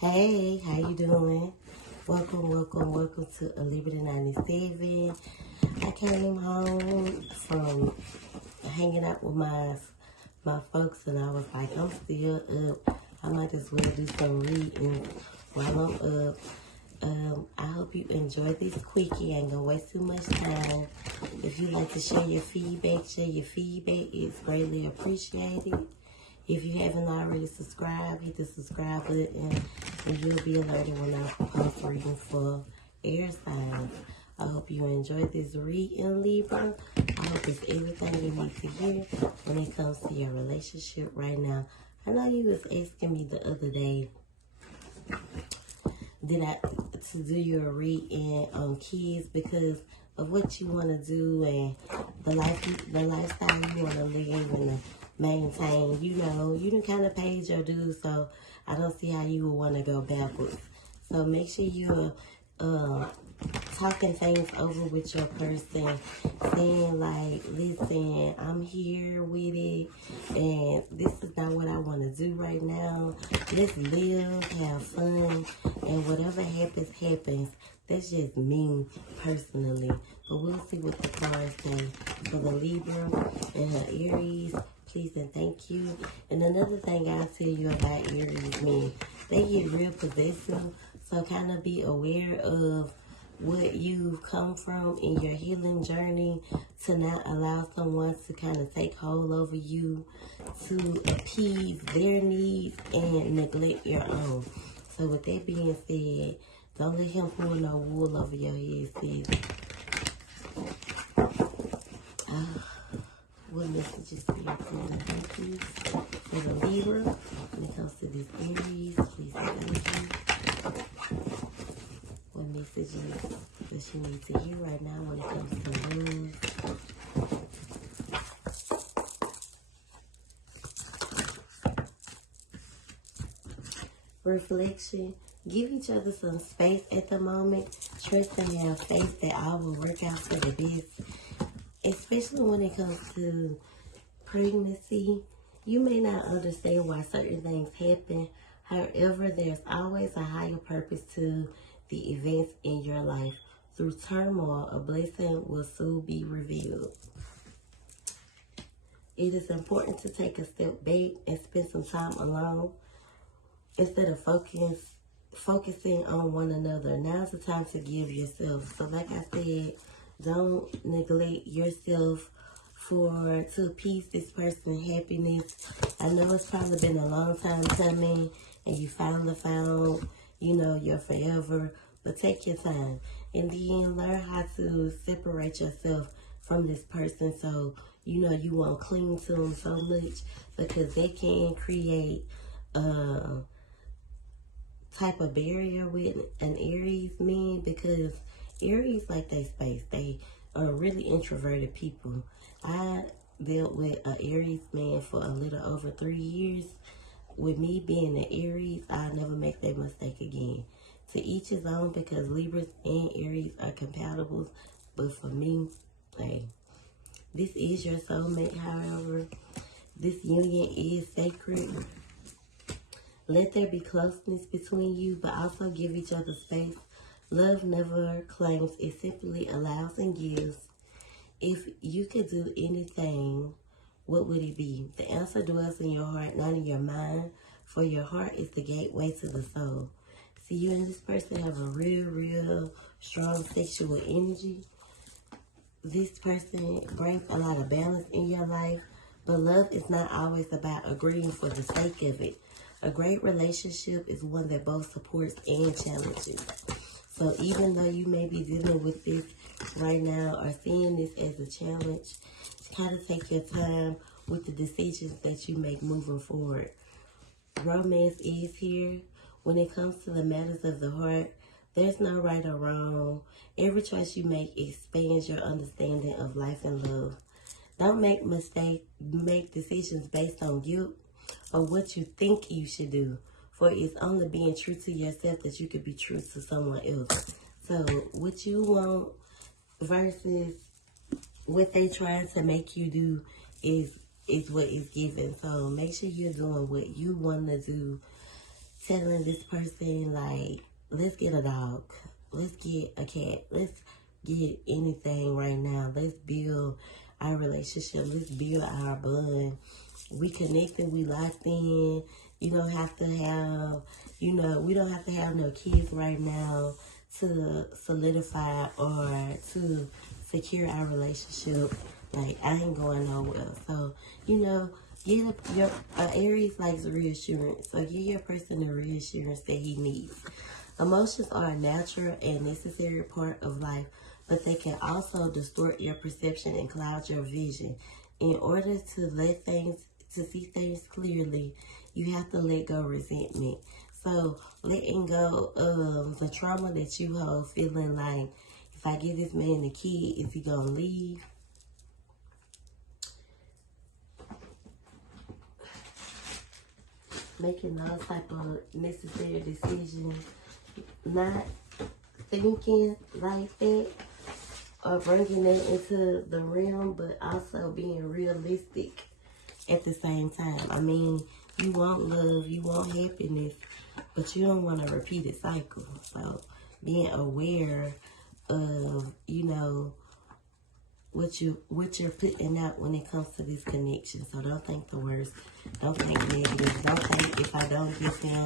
Hey, how you doing? Welcome to A Liberty 97. I came home from hanging out with my folks and I was like, I'm still up. I might as well do some reading while I'm up. I hope you enjoy this quickie. I ain't gonna waste too much time. If you like to share your feedback. It's greatly appreciated. If you haven't already subscribed, hit the subscribe button and you'll be alerted when I post reading for air signs. I hope you enjoyed this reading, Libra. I hope it's everything you need to hear when it comes to your relationship right now. I know you was asking me the other day, to do your reading on kids because of what you want to do and the lifestyle you want to live and maintain. You done kind of paid your dues, so I don't see how you would want to go backwards. So make sure you're talking things over with your person, saying like, listen, I'm here with it, and this is not what I want to do right now. Let's live, have fun, and whatever happens. That's just me personally. But we'll see what the cards say for the Libra and her Aries. Please and thank you. And another thing I'll tell you about Aries men, they get real possessive. So kind of be aware of what you've come from in your healing journey to not allow someone to kind of take hold over you, to appease their needs and neglect your own. So with that being said, don't let him pull no wool over your head, sis. What messages for your feeling? Thank you. For the Libra, when it comes to this Aries, please thank you. What messages does she need to hear right now when it comes to love? Reflection. Give each other some space at the moment. Trust and have faith that all will work out for the best. Especially when it comes to pregnancy. You may not understand why certain things happen. However, there's always a higher purpose to the events in your life. Through turmoil, a blessing will soon be revealed. It is important to take a step back and spend some time alone instead of focusing on one another. Now's the time to give yourself. So like I said, don't neglect yourself to appease this person's happiness. I know it's probably been a long time coming and you finally found, your forever, but take your time and then learn how to separate yourself from this person so you won't cling to them so much, because they can create type of barrier with an Aries man, because Aries like their space. They are really introverted people. I dealt with an Aries man for a little over 3 years. With me being an Aries, I'll never make that mistake again. To each his own, because Libras and Aries are compatible. But for me, hey, this is your soulmate. However, this union is sacred. Let there be closeness between you, but also give each other space. Love never claims, it simply allows and gives. If you could do anything, what would it be? The answer dwells in your heart, not in your mind, for your heart is the gateway to the soul. See, you and this person have a real strong sexual energy. This person brings a lot of balance in your life, but love is not always about agreeing for the sake of it. A great relationship is one that both supports and challenges. So even though you may be dealing with this right now or seeing this as a challenge, kind of take your time with the decisions that you make moving forward. Romance is here. When it comes to the matters of the heart, there's no right or wrong. Every choice you make expands your understanding of life and love. Don't make decisions based on guilt or what you think you should do. For it's only being true to yourself that you could be true to someone else. So what you want versus what they trying to make you do is what is given. So make sure you're doing what you want to do telling this person, like, let's get a dog, let's get a cat, let's get anything right now. Let's build our relationship. Let's build our bond. We connected, we locked in. You don't have to have, we don't have to have no kids right now to solidify or to secure our relationship. Like, I ain't going nowhere. So, get your Aries likes reassurance. So, give your person the reassurance that he needs. Emotions are a natural and necessary part of life, but they can also distort your perception and cloud your vision. In order to see things clearly, you have to let go resentment. So, letting go of the trauma that you hold, feeling like, if I give this man the key, is he gonna leave? Making those type of necessary decisions, not thinking like that, or bringing that into the realm, but also being realistic at the same time. I mean, you want love, you want happiness, but you don't want a repeated cycle. So being aware of, what you're putting out when it comes to this connection. So don't think the worst. Don't think negative. Don't think if I don't give him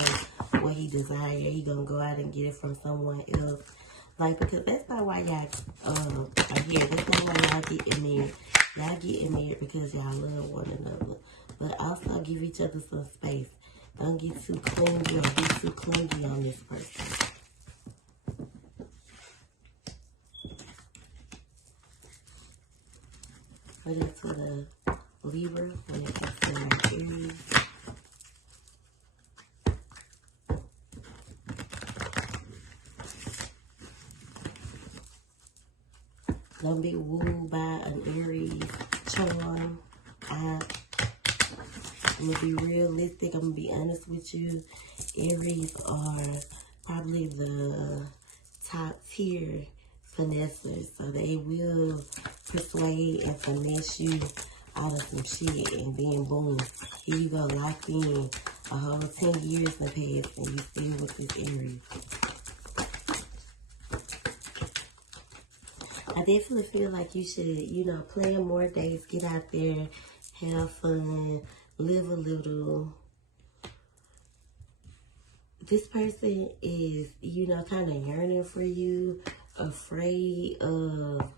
what he desires, he gonna go out and get it from someone else. Like, because that's not why y'all are here. That's not why y'all getting married. Y'all getting married because y'all love one another. But also give each other some space. Don't get too clingy or be too clingy on this person. Put it to the Libra when it comes to my Aries. Don't be wooed by an Aries charm. I'm going to be realistic. I'm going to be honest with you. Aries are probably the top tier finessers. So they will persuade and finesse you out of some shit. And then boom, here you go, locked in. A whole 10 years have passed and you still with this Aries. I definitely feel like you should, plan more dates, get out there, have fun, live a little. This person is, kind of yearning for you, afraid of,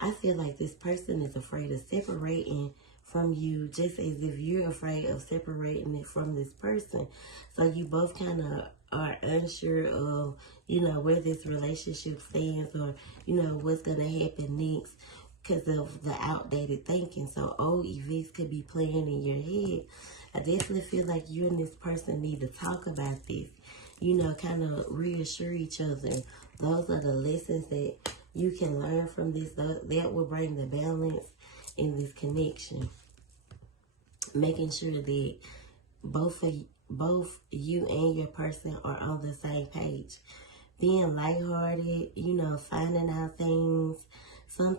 I feel like this person is afraid of separating from you, just as if you're afraid of separating it from this person. So you both kind of are unsure of, where this relationship stands, or, what's going to happen next because of the outdated thinking. So old events could be playing in your head. I definitely feel like you and this person need to talk about this, kind of reassure each other. Those are the lessons that you can learn from this. That will bring the balance in this connection. Making sure that both you and your person are on the same page. Being lighthearted, finding out things. Some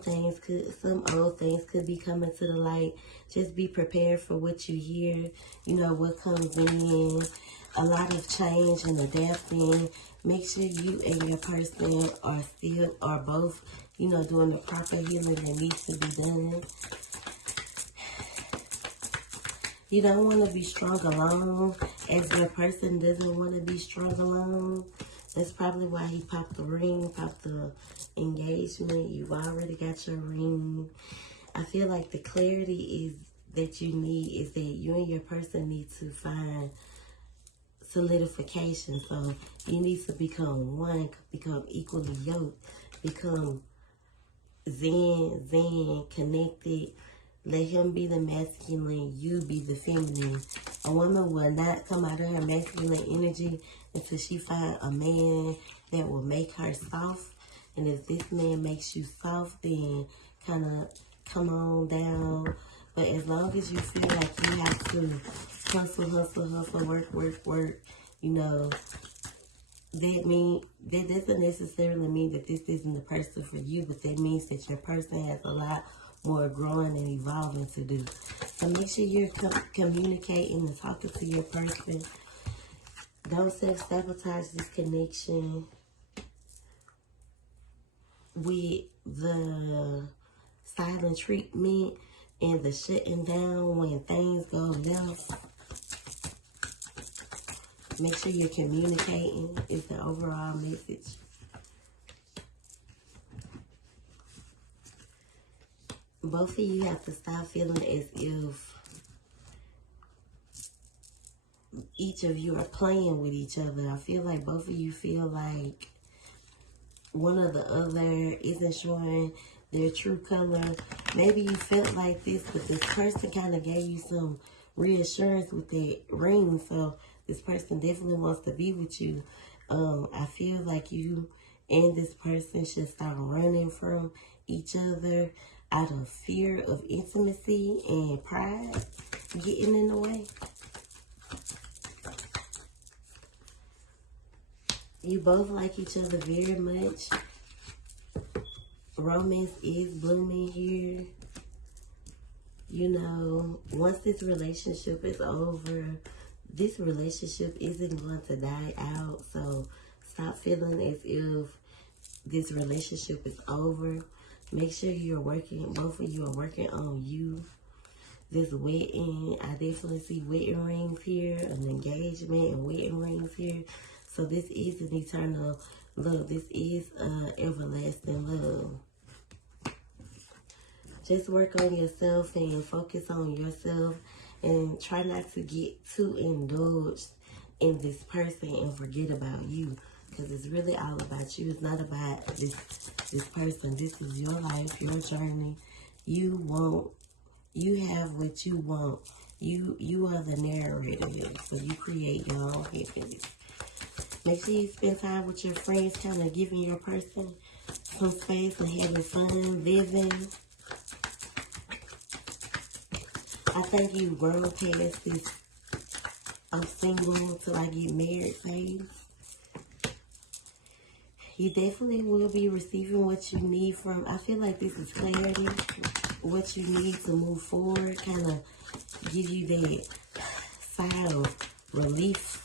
old things could be coming to the light. Just be prepared for what you hear, what comes in. A lot of change and adapting. Make sure you and your person are both, doing the proper healing that needs to be done. You don't want to be strong alone, as your person doesn't want to be strong alone. That's probably why he popped the ring, popped the engagement. You've already got your ring. I feel like the clarity that you need is that you and your person need to find solidification. So you need to become one, become equally yoked, become zen, connected. Let him be the masculine, you be the feminine. A woman will not come out of her masculine energy until she finds a man that will make her soft. And if this man makes you soft, then kind of come on down. But as long as you feel like you have to hustle, work, that doesn't necessarily mean that this isn't the person for you, but that means that your person has a lot more growing and evolving to do. So make sure you're communicating and talking to your person. Don't self-sabotage this connection with the silent treatment and the shutting down when things go left. Make sure you're communicating is the overall message. Both of you have to stop feeling as if each of you are playing with each other. I feel like both of you feel like one or the other isn't showing their true color. Maybe you felt like this, but this person kind of gave you some reassurance with their ring. So this person definitely wants to be with you. I feel like you and this person should stop running from each other out of fear of intimacy and pride getting in the way. You both like each other very much. Romance is blooming here. You know, once this relationship is over, this relationship isn't going to die out. So stop feeling as if this relationship is over. Make sure you're working, both of you are working on you. This wedding, I definitely see wedding rings here, an engagement and wedding rings here. So this is an eternal love. This is everlasting love. Just work on yourself and focus on yourself and try not to get too indulged in this person and forget about you. Because it's really all about you. It's not about this person. This is your life, your journey. You have what you want. You are the narrator here. So you create your own happiness. Make sure you spend time with your friends, kind of giving your person some space and having fun, living. I think you've grown past this I'm single till I get married phase. You definitely will be receiving what you need from, I feel like this is clarity, what you need to move forward, kind of give you that sigh of relief.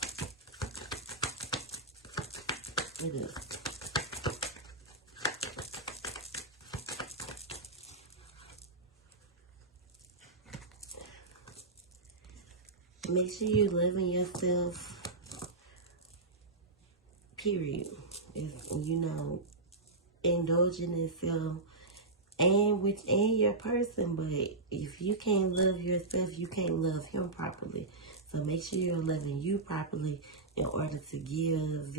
It is. Make sure you're loving yourself, period. You know, indulging in self and your person. But if you can't love yourself, you can't love him properly. So make sure you're loving you properly in order to give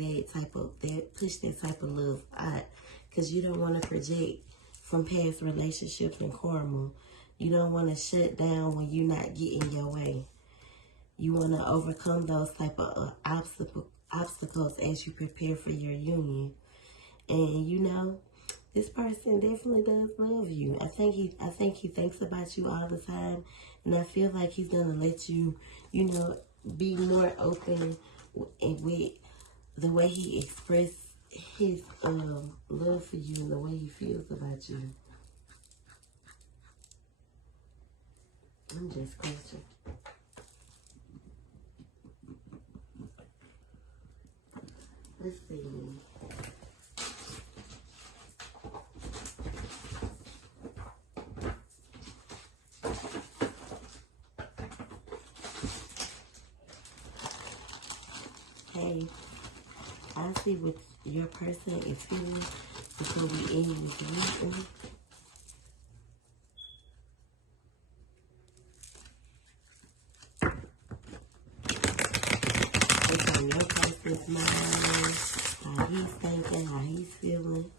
push that type of love out. Because you don't want to project from past relationships and karma. You don't want to shut down when you're not getting your way. You want to overcome those type of obstacles as you prepare for your union. And you know, this person definitely does love you. I think he thinks about you all the time, and I feel like he's gonna let you, you know, be more open with the way he expresses his love for you and the way he feels about you. I'm just scratching. Let's see. Hey, I see what your person is feeling before we end this reading. What's on your person's mind, how he's thinking, how he's feeling.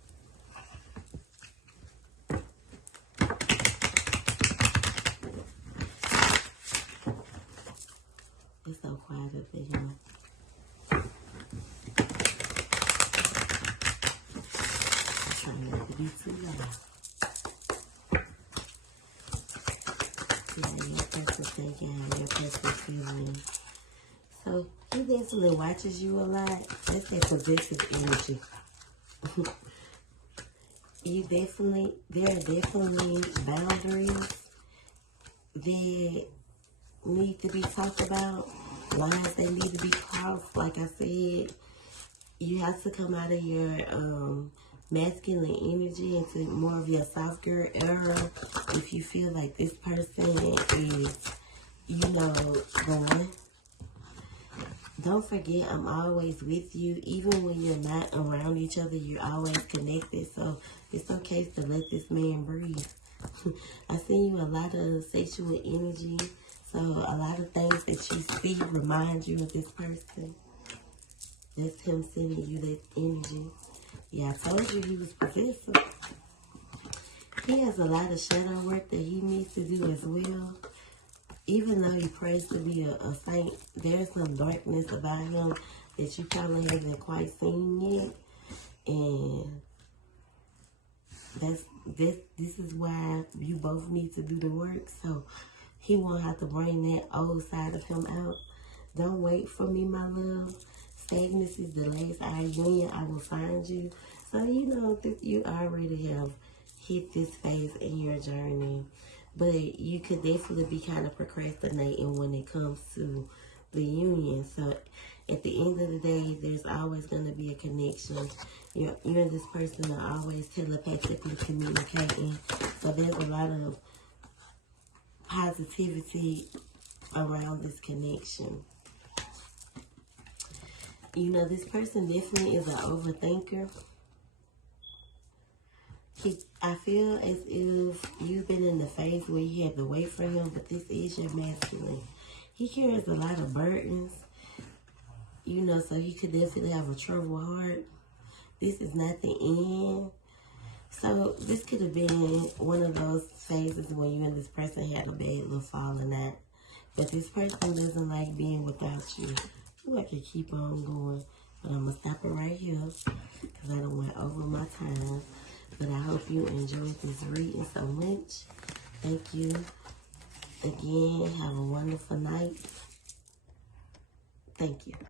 It's so quiet up in here. Trying not to be too loud. See how your person's thinking, how your person's feeling. So he definitely watches you a lot. That's that possessive energy. There are definitely boundaries that need to be talked about. lines that need to be crossed. Like I said, you have to come out of your masculine energy into more of your soft girl era. If you feel like this person is, going. Don't forget, I'm always with you. Even when you're not around each other, you're always connected. So it's okay to let this man breathe. I send you a lot of sexual energy. So a lot of things that you see remind you of this person. That's him sending you that energy. Yeah, I told you he was possessive. He has a lot of shadow work that he needs to do as well. Even though he prays to be a saint, there's some darkness about him that you probably haven't quite seen yet. And this is why you both need to do the work. So he won't have to bring that old side of him out. Don't wait for me, my love. Stagnancy is the last our union. I will find you. So you already have hit this phase in your journey. But you could definitely be kind of procrastinating when it comes to the union. So at the end of the day, there's always going to be a connection. You and this person are always telepathically communicating. So there's a lot of positivity around this connection. This person definitely is an overthinker. I feel as if you've been in the phase where you had to wait for him, but this is your masculine. He carries a lot of burdens, so he could definitely have a troubled heart. This is not the end. So this could have been one of those phases when you and this person had a bad little falling out. But this person doesn't like being without you. Ooh, I could keep on going, but I'm going to stop it right here because I don't want over my time. But I hope you enjoyed this reading so much. Thank you. Again, have a wonderful night. Thank you.